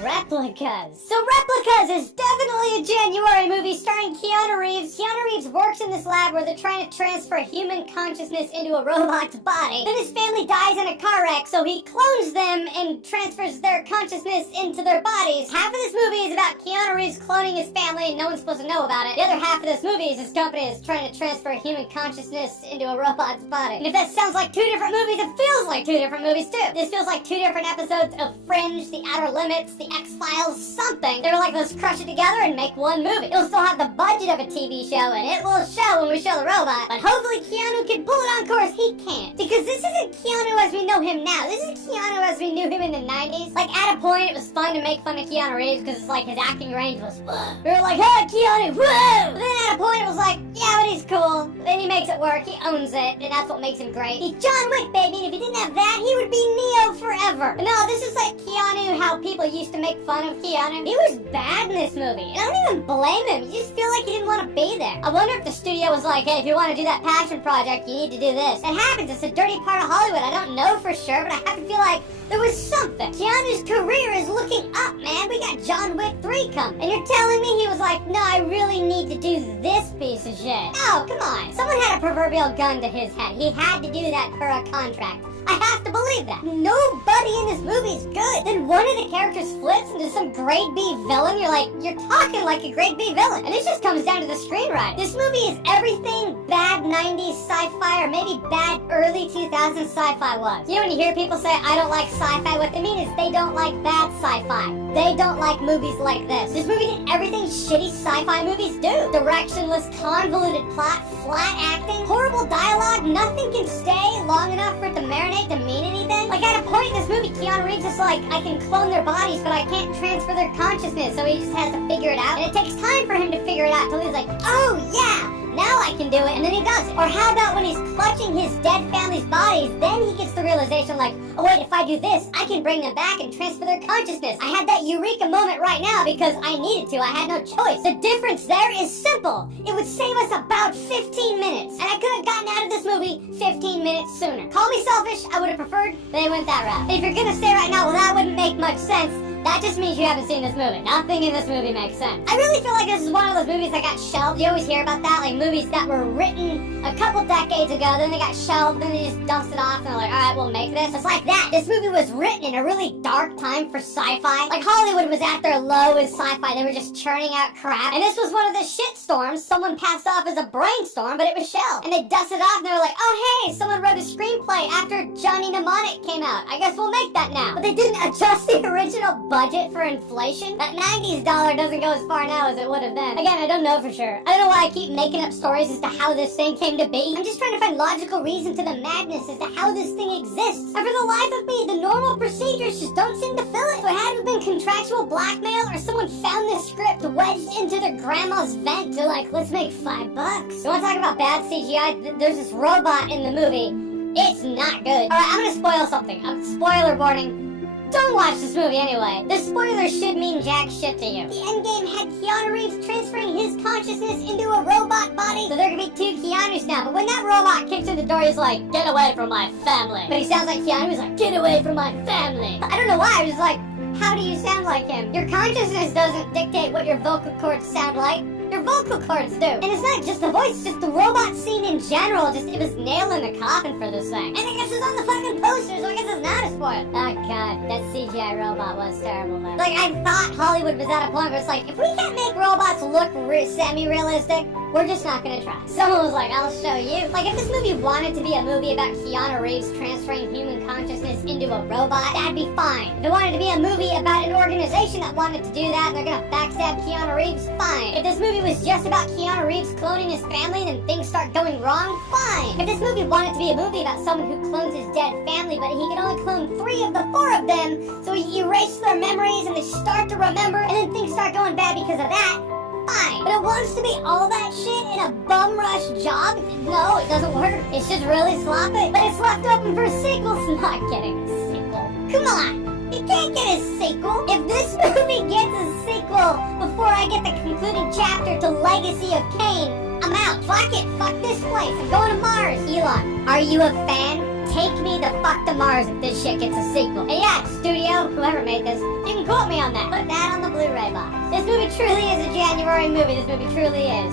Replicas. So Replicas is definitely a January movie starring Keanu Reeves. Keanu Reeves works in this lab where they're trying to transfer human consciousness into a robot's body. Then his family dies in a car wreck, so he clones them and transfers their consciousness into their bodies. Half of this movie is about Keanu Reeves cloning his family and no one's supposed to know about it. The other half of this movie is his company is trying to transfer human consciousness into a robot's body. And if that sounds like two different movies, it feels like two different movies too. This feels like two different episodes of Fringe, The Outer Limits, The X-Files, something. They're like, let's crush it together and make one movie. It'll still have the budget of a TV show, and it will show when we show the robot. But hopefully Keanu can pull it on course. He can't. Because this isn't Keanu as we know him now. This is Keanu as we knew him in the 90s. Like, at a point, it was fun to make fun of Keanu Reeves because it's like his acting range was, whoa. We were like, hey, Keanu, whoa! But then at a point, it was like, yeah, but he's cool. Then he makes it work. He owns it, and that's what makes him great. He's John Wick, baby, and if he didn't have that, he would be Neo forever. But no, this is like Keanu, how people used to make fun of Keanu. He was bad in this movie. And I don't even blame him. You just feel like he didn't want to be there. I wonder if the studio was like, hey, if you want to do that passion project, you need to do this. It happens. It's a dirty part of Hollywood. I don't know for sure, but I have to feel like there was something. Keanu's career is looking up, man. We got John Wick 3 coming. And you're telling me he was like, no, I really need to do this piece of shit. No, come on. Someone had a proverbial gun to his head. He had to do that per a contract. I have to believe that. Nobody in this movie is good. Then one of the characters flips into some grade B villain. You're like, you're talking like a grade B villain. And this just comes down to the screenwriting. This movie is everything bad 90s sci-fi or maybe bad early 2000s sci-fi was. You know when you hear people say, I don't like sci-fi, what they mean is they don't like bad sci-fi. They don't like movies like this. This movie did everything shitty sci-fi movies do. Directionless, convoluted plot, flat acting, horrible dialogue, nothing can stay long enough for it to marinate to mean anything. Like at a point in this movie, Keanu Reeves is like, I can clone their bodies, but I can't transfer their consciousness, so he just has to figure it out. And it takes time for him to figure it out until he's like, oh yeah, now I can do it, and then he does it. Or how about when he's clutching his dead family's bodies, then he gets the realization like, oh wait, if I do this, I can bring them back and transfer their consciousness. I had that eureka moment right now because I needed to. I had no choice. The difference there is simple. It would save us about 15 minutes, and I could have gotten out of this movie 15 minutes sooner. Call me selfish, I would have preferred they went that route. And if you're gonna say right now, well, that wouldn't make much sense, that just means you haven't seen this movie. Nothing in this movie makes sense. I really feel like this is one of those movies that got shelved. You always hear about that, like movies that were written a couple decades ago, then they got shelved, then they just dusted off, and they're like, alright, we'll make this. It's like that. This movie was written in a really dark time for sci-fi. Like Hollywood was at their low in sci-fi. They were just churning out crap. And this was one of the shit storms someone passed off as a brainstorm, but it was shelved. And they dusted off, and they were like, oh hey, someone wrote a screenplay after Johnny Mnemonic came out. I guess we'll make that now. But they didn't adjust the original budget for inflation. That 90s dollar doesn't go as far now as it would have then. Again, I don't know for sure. I don't know why I keep making up stories as to how this thing came to be. I'm just trying to find logical reason to the madness as to how this thing exists. And for the life of me, the normal procedures just don't seem to fill it. So it had to have been contractual blackmail, or someone found this script wedged into their grandma's vent to like, let's make $5. You want to talk about bad CGI? There's this robot in the movie. It's not good. Alright, I'm gonna spoil something. Spoiler warning. Don't watch this movie anyway. The spoilers should mean jack shit to you. The endgame had Keanu Reeves transferring his consciousness into a robot body. So there could be two Keanus now. But when that robot kicks in the door, he's like, get away from my family. But he sounds like Keanu. He's like, get away from my family. I don't know why. I was like, how do you sound like him? Your consciousness doesn't dictate what your vocal cords sound like. Your vocal cords do. And it's not just the voice, it's just the robot scene in general. Just, it was nailing the coffin for this thing. And I guess it's on the fucking poster, so I guess it's not a spoiler. Oh god, that CGI robot was terrible though. Like, I thought Hollywood was at a point where it's like, if we can't make robots look semi-realistic, we're just not gonna try. Someone was like, I'll show you. Like, if this movie wanted to be a movie about Keanu Reeves transferring human consciousness into a robot, that'd be fine. If it wanted to be a movie about an organization that wanted to do that and they're gonna backstab Keanu Reeves, fine. If this movie was just about Keanu Reeves cloning his family and then things start going wrong, fine. If this movie wanted to be a movie about someone who clones his dead family, but he can only clone 3 of the 4 of them, so he erased their memories and they start to remember, and then things start going bad because of that, fine. But it wants to be all that shit in a bum rush job? No, it doesn't work. It's just really sloppy. But it's left open for sequels. Not getting a sequel. Come on. You can't get a sequel. If this movie gets a sequel before I get the concluding chapter to Legacy of Kain, I'm out. Fuck it. Fuck this place. I'm going to Mars. Elon, are you a fan? Take me the fuck to Mars if this shit gets a sequel. And yeah, studio, whoever made this. You can quote me on that. Put that on the Blu-ray box. This movie truly is a January movie. This movie truly is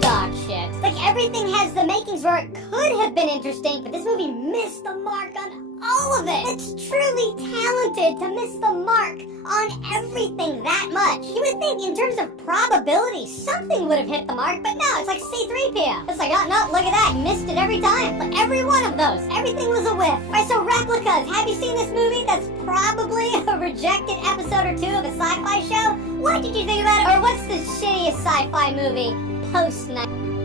dog shit. Like, everything has the makings where it could have been interesting, but this movie missed the mark on all of it. It's truly talented to miss the mark on everything that much. You would think in terms of probability, something would have hit the mark, but no, it's like C-3PO. It's like, oh no, look at that, missed it every time. Like, every one of those, everything was a whiff. Alright, so replicas, have you seen this movie? That's probably a rejected episode or two of a sci-fi show. What did you think about it? Or what's the shittiest sci-fi movie post-night?